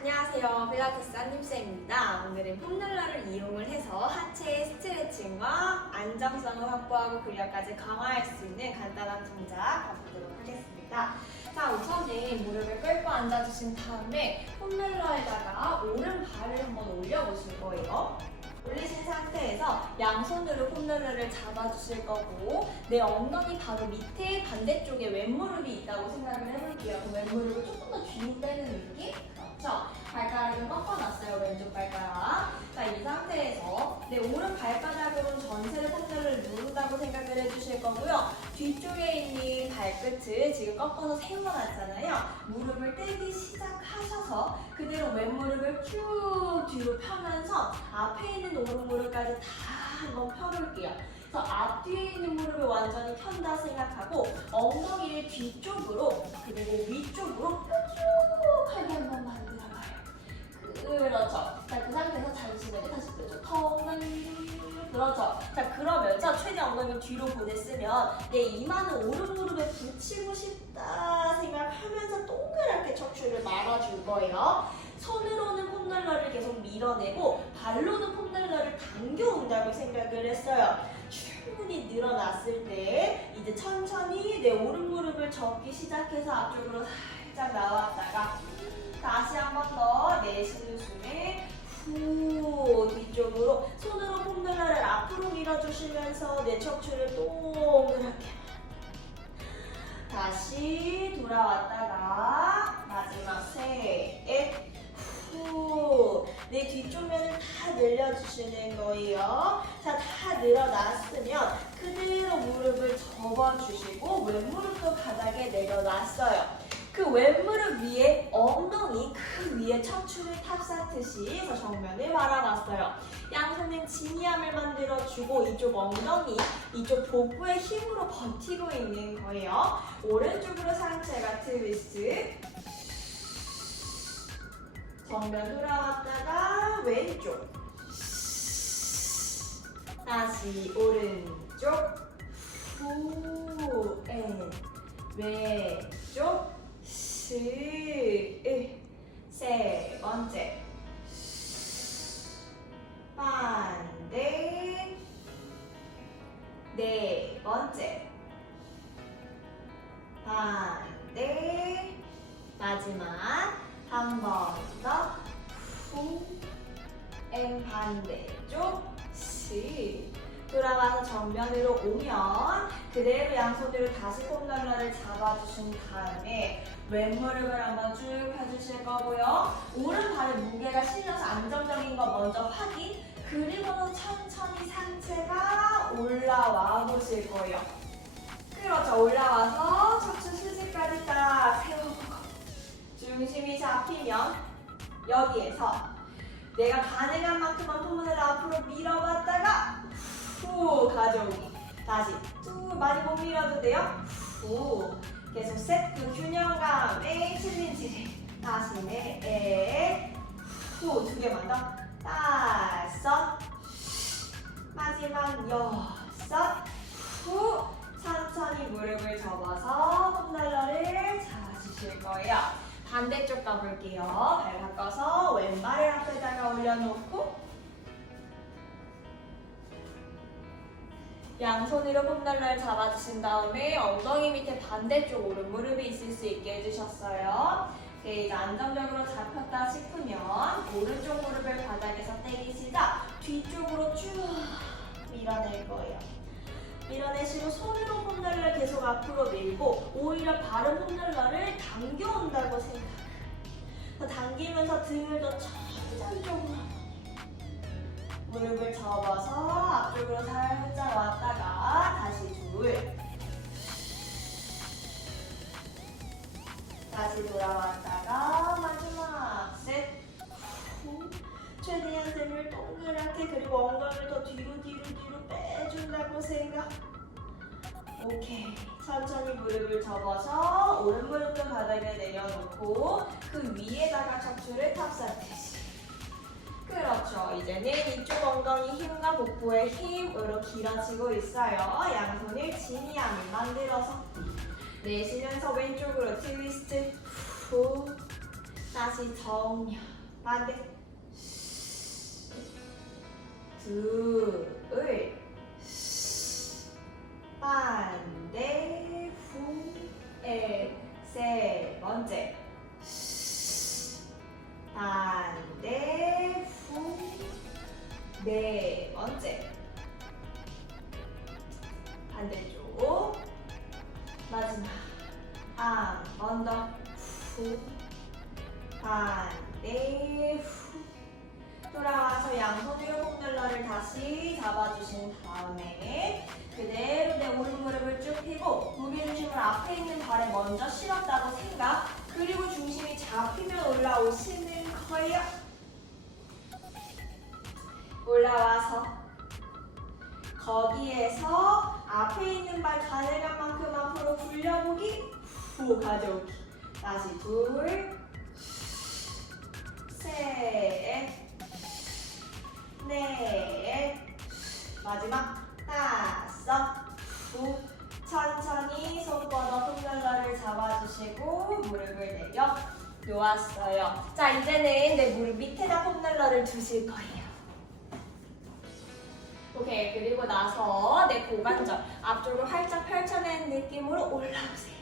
안녕하세요. 필라테스 안님쌤입니다. 오늘은 폼롤러를 이용을 해서 하체의 스트레칭과 안정성을 확보하고 근력까지 강화할 수 있는 간단한 동작 가보도록 하겠습니다. 자, 우선은 무릎을 끌고 앉아주신 다음에 폼롤러에다가 오른발을 한번 올려보실 거예요. 올리신 상태에서 양손으로 폼롤러를 잡아주실 거고 내 엉덩이 바로 밑에 반대쪽에 왼무릎이 있다고 생각을 해볼게요. 그 왼무릎을 조금 더 뒤로 빼는 느낌? 그렇죠? 발가락을 꺾어놨어요. 왼쪽 발가락. 자, 이 상태에서 내 오른 발바닥으로 전체를 폼롤러를 누른다고 생각을 해주실 거고요. 뒤쪽에 있는 발끝을 지금 꺾어서 세워놨잖아요. 무릎을 떼기 시작하셔서 그대로 왼무릎을 쭉 뒤로 펴면서 앞에 있는 오른무릎까지 다 한번 펴볼게요. 그래서 앞뒤에 있는 무릎을 완전히 편다 생각하고 엉덩이를 뒤쪽으로 그리고 위쪽으로 뾰족하게 한번 만들어봐요. 그렇죠. 자, 그 상태에서 잠시만요. 다시 뾰족. 턱을 그렇죠. 자, 그러면서 최대 엉덩이 뒤로 보냈으면 내 이마는 오른무릎에 붙이고 싶다 생각하면서 동그랗게 척추를 말아줄 거예요. 손으로는 폼롤러를 계속 밀어내고 발로는 폼롤러를 당겨온다고 생각을 했어요. 충분히 늘어났을 때 이제 천천히 내 오른무릎을 접기 시작해서 앞쪽으로 살짝 나왔다가 다시 한 번 더 내쉬는 숨에 후 뒤쪽으로 손으로 폼롤러를 앞으로 밀어주시면서 내 척추를 동그랗게 다시 돌아왔다가 마지막 셋 후. 내 뒤쪽 면을 다 늘려주시는 거예요. 자, 다 늘어났으면 그대로 무릎을 접어주시고 왼무릎도 바닥에 내려놨어요. 그 왼무릎 위에 엉덩이 그 위에 척추를 탑사듯이 해서 정면을 바라봤어요. 양손은 지니함을 만들어주고 이쪽 엉덩이, 이쪽 복부의 힘으로 버티고 있는 거예요. 오른쪽으로 상체가 트위스트. 정면 돌아왔다가 왼쪽. 다시 오른쪽. 후, 앤. 왼쪽. 스, 세 번째. 반대. 네 번째. 반대. 마지막. 한 번 더. 후. 앤 반대쪽. 스. 돌아와서 정면으로 오면 그대로 양손으로 다시 폼롤러를 잡아주신 다음에 왼무릎을 한번 쭉 펴주실 거고요. 오른발에 무게가 실려서 안정적인 거 먼저 확인. 그리고는 천천히 상체가 올라와 보실 거예요. 그렇죠. 올라와서 척추 수직까지 딱 세워보고 중심이 잡히면 여기에서 내가 가능한 만큼만 폼을 앞으로 밀어봤다가 후 가져오기. 다시 쭉 많이 못 밀어도 돼요. 후 계속 세트 균형감 에 챌린지. 다시 네, 후두 개만 더. 다섯 마지막 여섯 후 천천히 무릎을 접어서 폼롤러를 잡아주실 거예요. 반대쪽 가볼게요. 발 바꿔서 왼발을 앞에다가 올려놓고 양손으로 폼롤러를 잡아주신 다음에 엉덩이 밑에 반대쪽 오른 무릎이 있을 수 있게 해주셨어요. 네, 이제 안정적으로 잡혔다 싶으면 오른쪽 무릎을 바닥에서 떼기 시작 뒤쪽으로 쭉 밀어낼 거예요. 밀어내시고 손으로 폼롤러 계속 앞으로 밀고 오히려 바른 폼롤러를 당겨온다고. 더 당기면서 등을 더 천장쪽으로 무릎을 접어서 앞쪽으로 살짝 왔다가 다시 둘. 다시 돌아왔다가 마지막 셋. 후. 최대한 등을 동그랗게 그리고 엉덩이를 더 뒤로 뒤로 뒤로 빼준다고 생각. 오케이. 천천히 무릎을 접어서 오른 무릎도 바닥에 내려놓고 그 위에다가 척추를 탑사듯이 그렇죠. 이제는 이쪽 엉덩이 힘과 복부의 힘으로 길어지고 있어요. 양손을 지니함을 만들어서 내쉬면서 왼쪽으로 트위스트 후 다시 정면 반대 둘반 다시 잡아주신 다음에 그대로 내 오른 무릎을 쭉 펴고 무게중심을 앞에 있는 발에 먼저 실었다고 생각. 그리고 중심이 잡히면 올라오시는 거예요 올라와서 거기에서 앞에 있는 발 가능한 만큼 앞으로 굴려보기. 후 가져오기. 다시 둘 셋, 넷, 마지막 다섯, 후 천천히 손뻗어 폼롤러를 잡아주시고 무릎을 내려 놓았어요. 자 이제는 내 무릎 밑에다 폼롤러를 두실 거예요. 오케이 그리고 나서 내 고관절 앞쪽으로 활짝 펼쳐낸 느낌으로 올라오세요.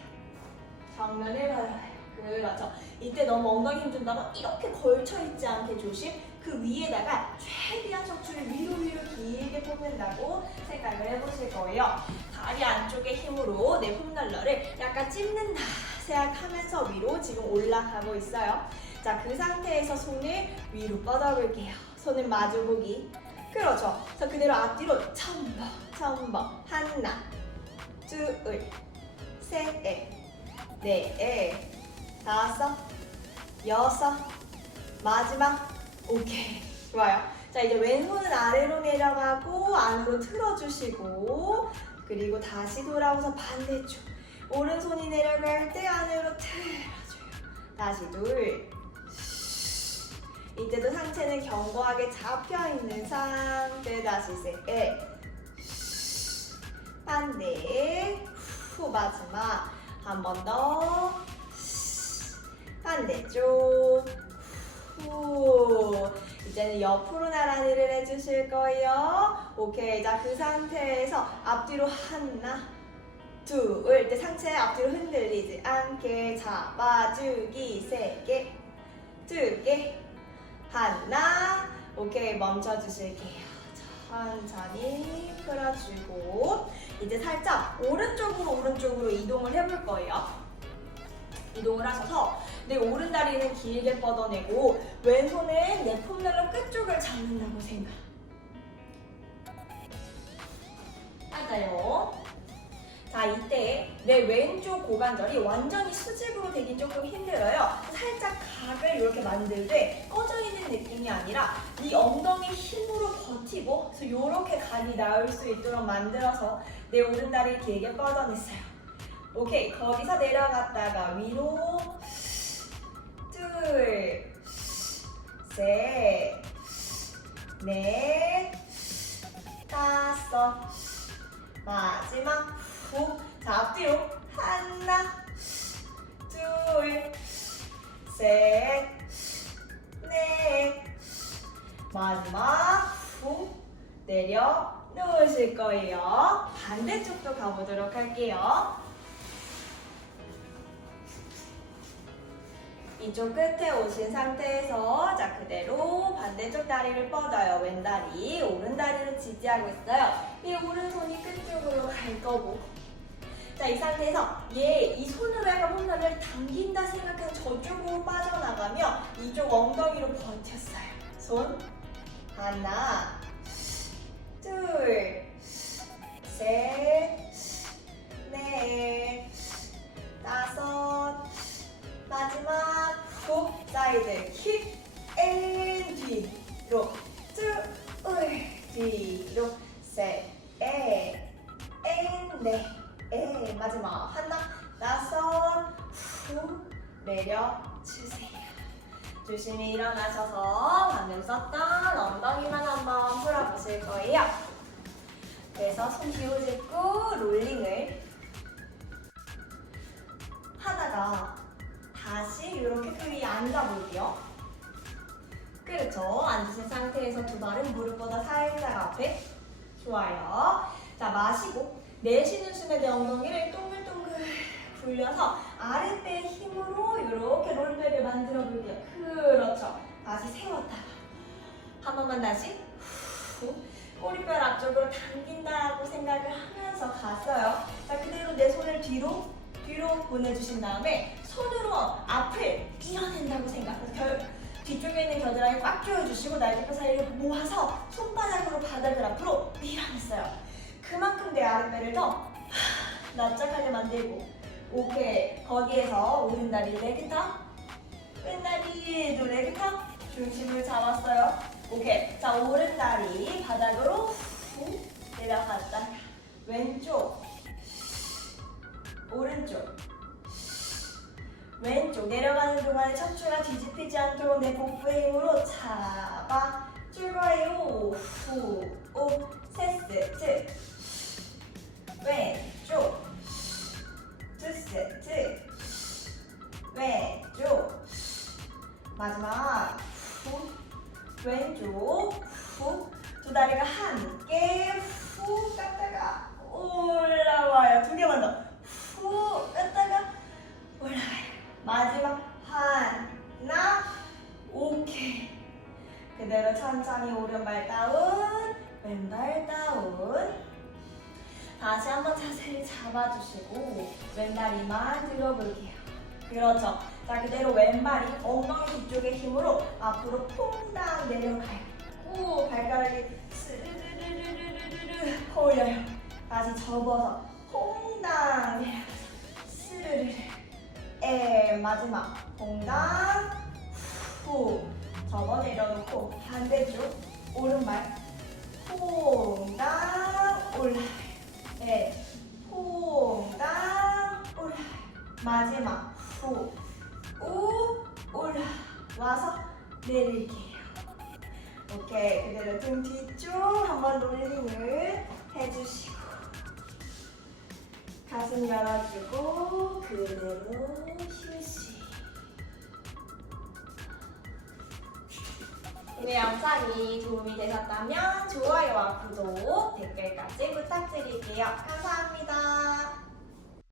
정면을 바라봐요. 그렇죠. 이때 너무 엉덩이 힘 준다면 이렇게 걸쳐 있지 않게 조심. 그 위에다가 최대한 척추를 위로 위로 길게 뽑는다고 생각을 해보실 거예요. 다리 안쪽의 힘으로 내 폼롤러를 약간 찝는다 생각하면서 위로 지금 올라가고 있어요. 자, 그 상태에서 손을 위로 뻗어볼게요. 손을 마주보기. 그렇죠. 자, 그대로 앞뒤로 첨벙, 첨벙. 하나, 둘, 셋, 넷, 다섯, 여섯, 마지막, 오케이. 좋아요. 자, 이제 왼손은 아래로 내려가고 안으로 틀어주시고 그리고 다시 돌아와서 반대쪽. 오른손이 내려갈 때 안으로 틀어줘요. 다시 둘. 이때도 상체는 견고하게 잡혀있는 상태. 다시 셋. 반대. 후 마지막. 한 번 더. 반대쪽. 옆으로 나란히를 해주실 거예요. 오케이. 자, 그 상태에서 앞뒤로 하나, 둘. 이때 상체 앞뒤로 흔들리지 않게 잡아주기. 세 개, 두 개, 하나. 오케이. 멈춰주실게요. 천천히 풀어주고. 이제 살짝 오른쪽으로 오른쪽으로 이동을 해볼 거예요. 이동을 하셔서 내 오른 다리는 길게 뻗어내고 왼손은 내 폼롤러 끝쪽을 잡는다고 생각. 맞아요. 자, 이때 내 왼쪽 고관절이 완전히 수직으로 되긴 조금 힘들어요. 살짝 각을 이렇게 만들 때 꺼져 있는 느낌이 아니라 이 엉덩이 힘으로 버티고 이렇게 각이 나올 수 있도록 만들어서 내 오른 다리 길게 뻗어냈어요. 오케이, 거기서 내려갔다가 위로 둘, 셋, 넷, 다섯, 마지막 후. 자, 앞뒤로 하나, 둘, 셋, 넷, 마지막 후. 내려 놓으실 거예요. 반대쪽도 가보도록 할게요. 이쪽 끝에 오신 상태에서 자 그대로 반대쪽 다리를 뻗어요. 왼다리, 오른다리를 지지하고 있어요. 이 오른손이 끝쪽으로 갈 거고. 자 이 상태에서 얘 이 손으로 약간 홈런을 당긴다 생각한 저쪽으로 빠져나가며 이쪽 엉덩이로 버텼어요. 손. 하나. 둘. 셋, 넷, 다섯, 마지막 후 사이드 킥 앤 뒤로 둘 뒤로 셋앤넷 마지막 하나 다섯 후 내려주세요. 조심히 일어나셔서 방금 썼던 엉덩이만 한번 풀어보실 거예요. 그래서 손 짚고 두 발은 무릎보다 살짝 앞에. 좋아요. 자, 마시고 내쉬는 숨에 내 엉덩이를 동글동글 굴려서 아랫배의 힘으로 이렇게 롤백을 만들어 볼게요. 그렇죠. 다시 세웠다가 한 번만 다시 후. 꼬리뼈를 앞쪽으로 당긴다고 생각을 하면서 갔어요. 자, 그대로 내 손을 뒤로 뒤로 보내주신 다음에 손으로 앞을 밀어낸다고 생각해서 결, 뒤쪽에 있는 겨드랑이 꽉 조여주시고 날개뼈 사이를 모아서 손바닥으로 바닥을 앞으로 밀어냈어요. 그만큼 내 아랫배를 더 하, 납작하게 만들고 오케이 거기에서 오른다리 레그탑 왼다리도 레그탑 중심을 잡았어요. 오케이 자 오른다리 바닥으로 후 내려갔다 왼쪽 오른쪽 왼쪽 내려가는 동안에 척추가 뒤집히지 않도록 내 복부의 힘으로 잡아. 출발해요. 후오 그대로 천천히 오른발 다운 왼발 다운 다시 한번 자세를 잡아주시고 왼다리만 들어볼게요. 그렇죠. 자 그대로 왼발이 엉덩이 뒤쪽의 힘으로 앞으로 퐁당 내려가요. 오 발가락이 스르르르르르르르 올려요. 다시 접어서 퐁당 내려가서 스르르르. 에 마지막. 공당. 후 접어 내려놓고 반대쪽 오른발 퐁당 올라 에 퐁당 올라 마지막 후우 올라 와서 내릴게요. 오케이 그대로 등 뒤쪽 한번 롤링을 해주시고. 가슴 열어주고 그대로 휴식. 오늘 영상이 도움이 되셨다면 좋아요와 구독, 댓글까지 부탁드릴게요. 감사합니다.